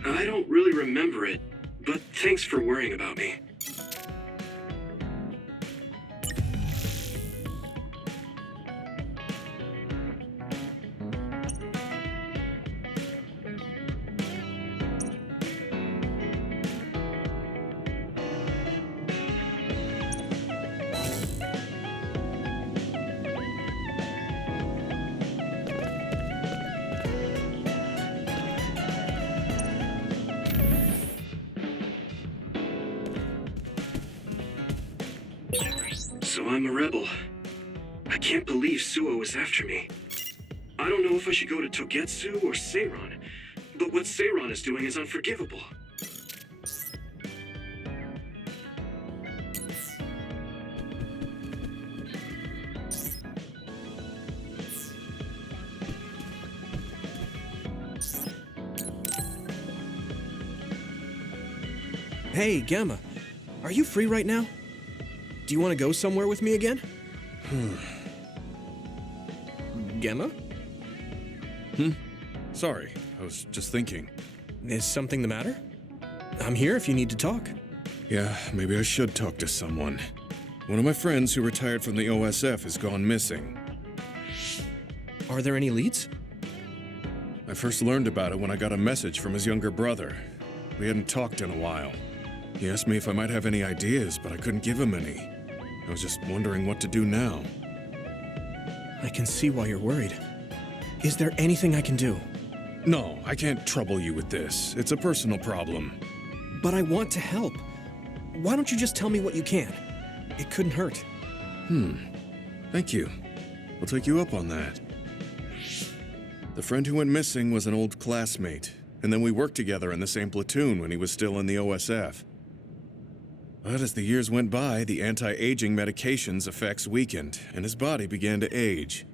I don't really remember it, but thanks for worrying about me. So I'm a rebel. I can't believe Suo is after me. I don't know if I should go to Togetsu or Seiron, but what Seiron is doing is unforgivable. Hey, Gamma. Are you free right now? Do you want to go somewhere with me again? Gamma? Sorry, I was just thinking. Is something the matter? I'm here if you need to talk. Yeah, maybe I should talk to someone. One of my friends who retired from the OSF has gone missing. Are there any leads? I first learned about it when I got a message from his younger brother. We hadn't talked in a while. He asked me if I might have any ideas, but I couldn't give him any. I was just wondering what to do now. I can see why you're worried. Is there anything I can do? No, I can't trouble you with this. It's a personal problem. But I want to help. Why don't you just tell me what you can? It couldn't hurt. Thank you. I'll take you up on that. The friend who went missing was an old classmate, and then we worked together in the same platoon when he was still in the OSF. But as the years went by, the anti-aging medication's effects weakened, and his body began to age.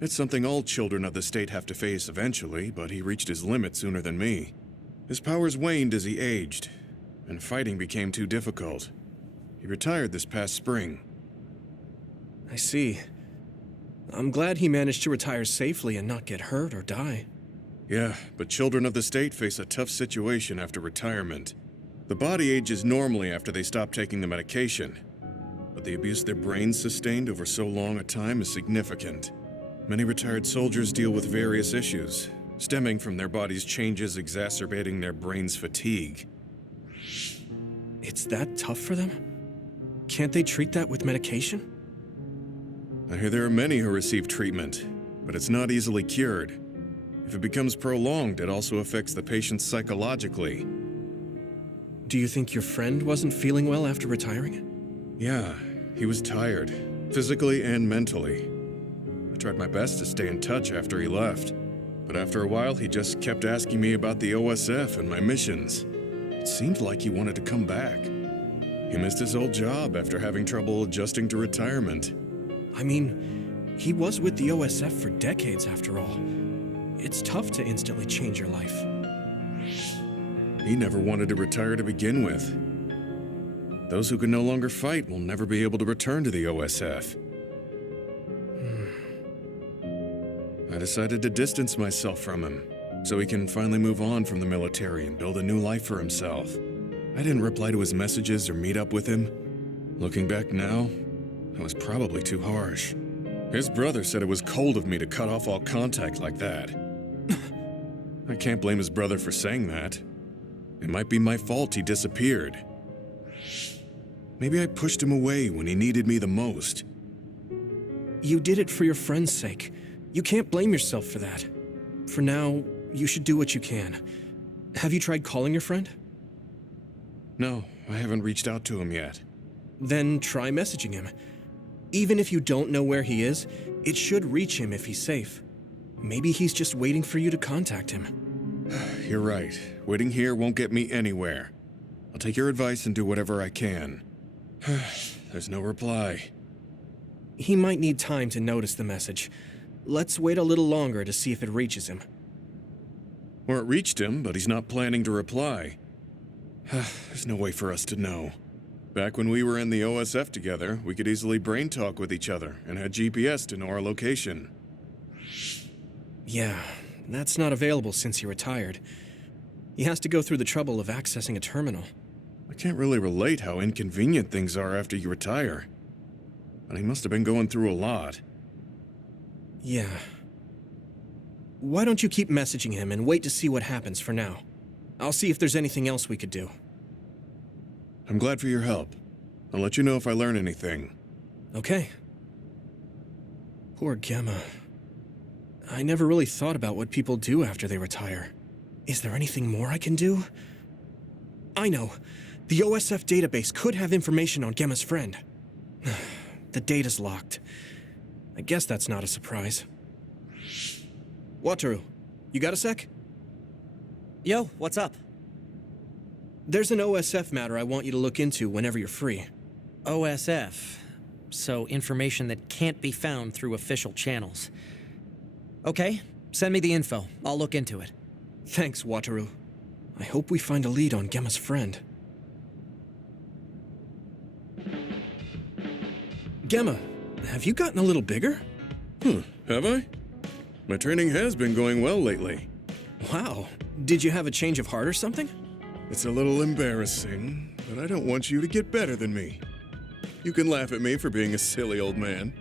It's something all children of the state have to face eventually, but he reached his limit sooner than me. His powers waned as he aged, and fighting became too difficult. He retired this past spring. I see. I'm glad he managed to retire safely and not get hurt or die. Yeah, but children of the state face a tough situation after retirement. The body ages normally after they stop taking the medication, but the abuse their brains sustained over so long a time is significant. Many retired soldiers deal with various issues, stemming from their body's changes exacerbating their brain's fatigue. It's that tough for them? Can't they treat that with medication? I hear there are many who receive treatment, but it's not easily cured. If it becomes prolonged, it also affects the patient psychologically. Do you think your friend wasn't feeling well after retiring? Yeah, he was tired. physically and mentally. I tried my best to stay in touch after he left, but after a while he just kept asking me about the OSF and my missions. It seemed like he wanted to come back. He missed his old job after having trouble adjusting to retirement. I mean, he was with the OSF for decades after all. It's tough to instantly change your life. He never wanted to retire to begin with. Those who can no longer fight will never be able to return to the OSF. I decided to distance myself from him, so he can finally move on from the military and build a new life for himself. I didn't reply to his messages or meet up with him. Looking back now, I was probably too harsh. His brother said it was cold of me to cut off all contact like that. I can't blame his brother for saying that. It might be my fault he disappeared. Maybe I pushed him away when he needed me the most. You did it for your friend's sake. You can't blame yourself for that. For now, you should do what you can. Have you tried calling your friend? No, I haven't reached out to him yet. Then try messaging him. Even if you don't know where he is, it should reach him if he's safe. Maybe he's just waiting for you to contact him. You're right. Waiting here won't get me anywhere. I'll take your advice and do whatever I can. There's no reply. He might need time to notice the message. Let's wait a little longer to see if it reaches him. Or it reached him, but he's not planning to reply. There's no way for us to know. Back when we were in the OSF together, we could easily brain talk with each other and had GPS to know our location. Yeah, that's not available since he retired. He has to go through the trouble of accessing a terminal. I can't really relate how inconvenient things are after you retire. But he must have been going through a lot. Yeah. Why don't you keep messaging him and wait to see what happens for now? I'll see if there's anything else we could do. I'm glad for your help. I'll let you know if I learn anything. Okay. Poor Gemma. I never really thought about what people do after they retire. Is there anything more I can do? I know. The OSF database could have information on Gemma's friend. The data's locked. I guess that's not a surprise. Wataru, you got a sec? Yo, what's up? There's an OSF matter I want you to look into whenever you're free. OSF. So information that can't be found through official channels. Okay, send me the info. I'll look into it. Thanks, Wataru. I hope we find a lead on Gemma's friend. Gemma, have you gotten a little bigger? Have I? My training has been going well lately. Wow. Did you have a change of heart or something? It's a little embarrassing, but I don't want you to get better than me. You can laugh at me for being a silly old man.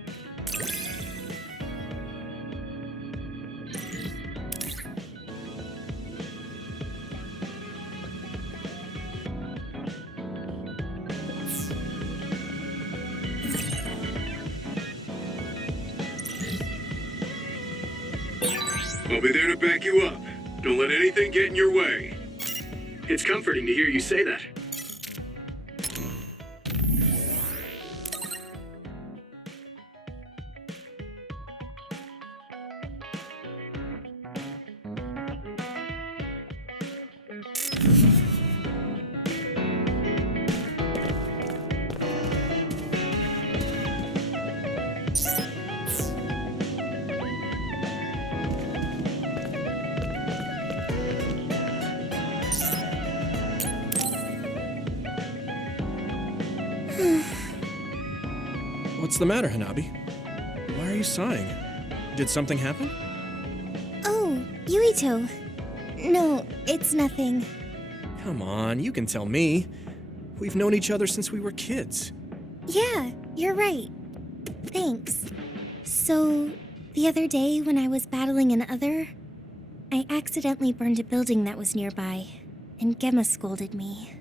I'll be there to back you up. Don't let anything get in your way. It's comforting to hear you say that. What's the matter, Hanabi? Why are you sighing? Did something happen? Oh, Yuito. No, it's nothing. Come on, you can tell me. We've known each other since we were kids. Yeah, you're right. Thanks. So, the other day when I was battling an Other, I accidentally burned a building that was nearby, and Gemma scolded me.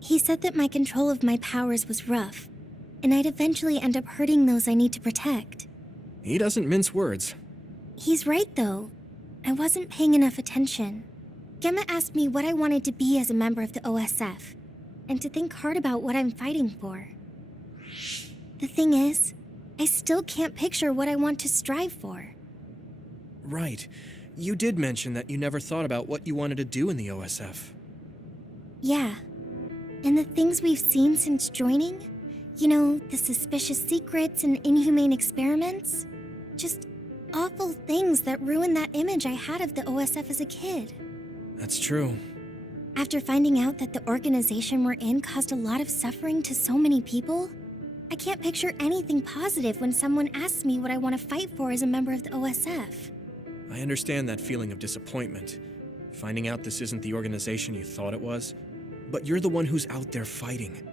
He said that my control of my powers was rough, and I'd eventually end up hurting those I need to protect. He doesn't mince words. He's right, though. I wasn't paying enough attention. Gemma asked me what I wanted to be as a member of the OSF, and to think hard about what I'm fighting for. The thing is, I still can't picture what I want to strive for. Right. You did mention that you never thought about what you wanted to do in the OSF. Yeah. And the things we've seen since joining? You know, the suspicious secrets and inhumane experiments? Just awful things that ruined that image I had of the OSF as a kid. That's true. After finding out that the organization we're in caused a lot of suffering to so many people, I can't picture anything positive when someone asks me what I want to fight for as a member of the OSF. I understand that feeling of disappointment, finding out this isn't the organization you thought it was. But you're the one who's out there fighting.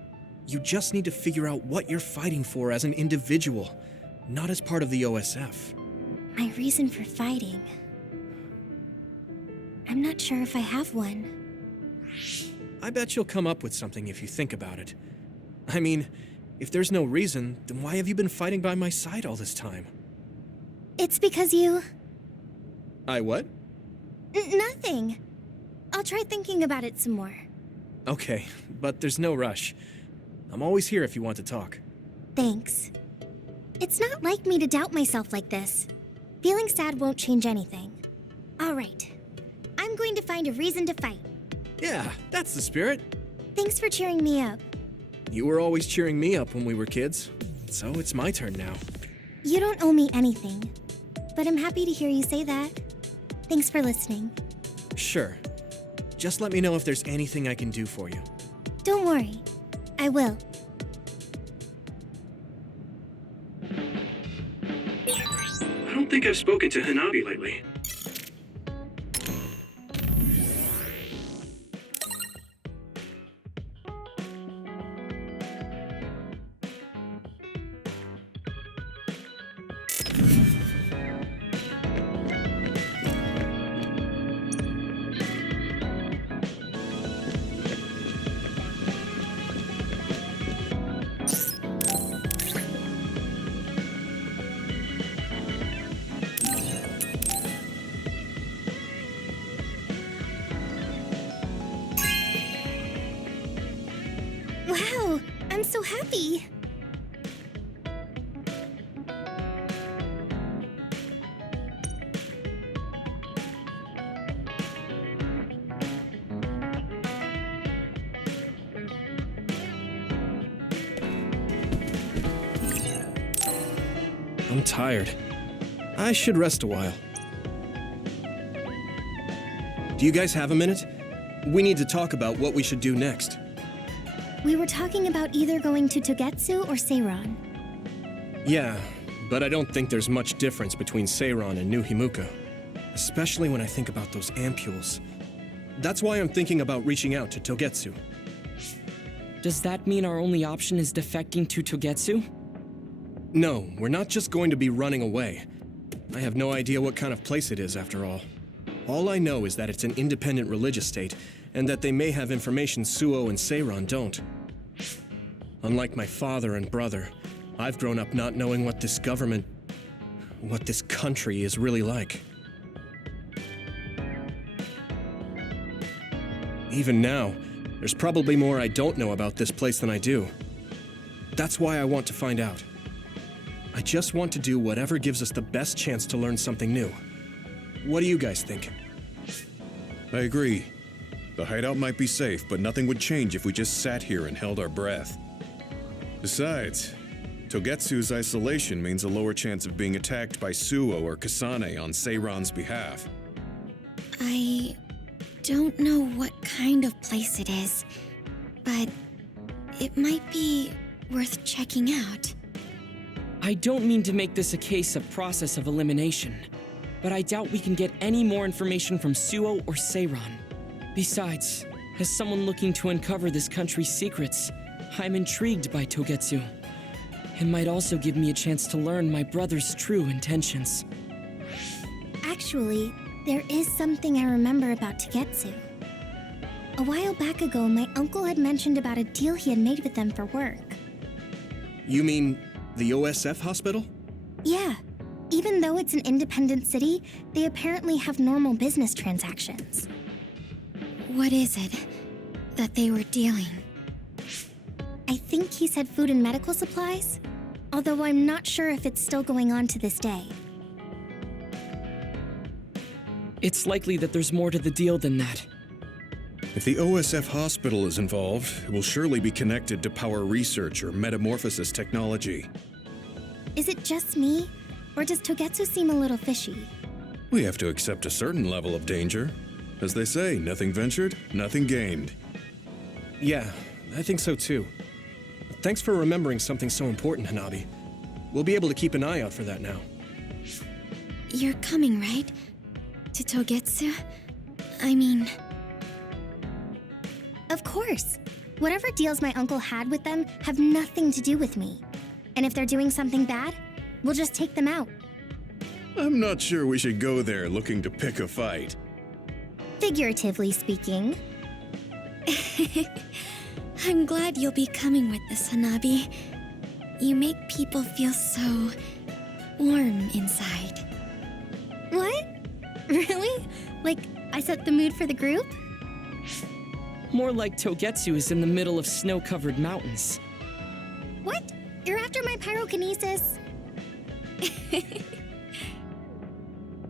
You just need to figure out what you're fighting for as an individual, not as part of the OSF. My reason for fighting... I'm not sure if I have one. I bet you'll come up with something if you think about it. I mean, if there's no reason, then why have you been fighting by my side all this time? It's because you... I what? Nothing. I'll try thinking about it some more. Okay, but there's no rush. I'm always here if you want to talk. Thanks. It's not like me to doubt myself like this. Feeling sad won't change anything. All right. I'm going to find a reason to fight. Yeah, that's the spirit. Thanks for cheering me up. You were always cheering me up when we were kids, so it's my turn now. You don't owe me anything, but I'm happy to hear you say that. Thanks for listening. Sure. Just let me know if there's anything I can do for you. Don't worry. I will. I don't think I've spoken to Hanabi lately. Wow, I'm so happy. I'm tired. I should rest a while. Do you guys have a minute? We need to talk about what we should do next. We were talking about either going to Togetsu or Seiron. Yeah, but I don't think there's much difference between Seiron and New Himuka. Especially when I think about those ampules. That's why I'm thinking about reaching out to Togetsu. Does that mean our only option is defecting to Togetsu? No, we're not just going to be running away. I have no idea what kind of place it is, after all. All I know is that it's an independent religious state, and that they may have information Suo and Seiron don't. Unlike my father and brother, I've grown up not knowing what this government, what this country is really like. Even now, there's probably more I don't know about this place than I do. That's why I want to find out. I just want to do whatever gives us the best chance to learn something new. What do you guys think? I agree. The hideout might be safe, but nothing would change if we just sat here and held our breath. Besides, Togetsu's isolation means a lower chance of being attacked by Suo or Kasane on Seiron's behalf. I don't know what kind of place it is, but it might be worth checking out. I don't mean to make this a case of process of elimination, but I doubt we can get any more information from Suo or Seiron. Besides, as someone looking to uncover this country's secrets, I'm intrigued by Togetsu. It might also give me a chance to learn my brother's true intentions. Actually, there is something I remember about Togetsu. A while back ago, my uncle had mentioned about a deal he had made with them for work. You mean the OSF hospital? Yeah. Even though it's an independent city, they apparently have normal business transactions. What is it that they were dealing? I think he said food and medical supplies. Although I'm not sure if it's still going on to this day. It's likely that there's more to the deal than that. If the OSF hospital is involved, it will surely be connected to power research or metamorphosis technology. Is it just me? Or does Togetsu seem a little fishy? We have to accept a certain level of danger. As they say, nothing ventured, nothing gained. Yeah, I think so too. Thanks for remembering something so important, Hanabi. We'll be able to keep an eye out for that now. You're coming, right? To Togetsu? I mean... Of course. Whatever deals my uncle had with them have nothing to do with me. And if they're doing something bad, we'll just take them out. I'm not sure we should go there looking to pick a fight. Figuratively speaking. I'm glad you'll be coming with us, Hanabi. You make people feel so warm inside. What? Really? Like, I set the mood for the group? More like Togetsu is in the middle of snow-covered mountains. What? You're after my pyrokinesis?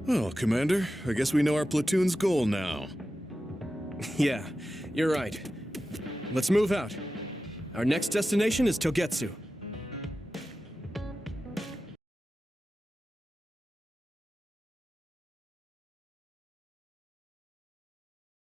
Well, Commander, I guess we know our platoon's goal now. Yeah, you're right. Let's move out. Our next destination is Togetsu.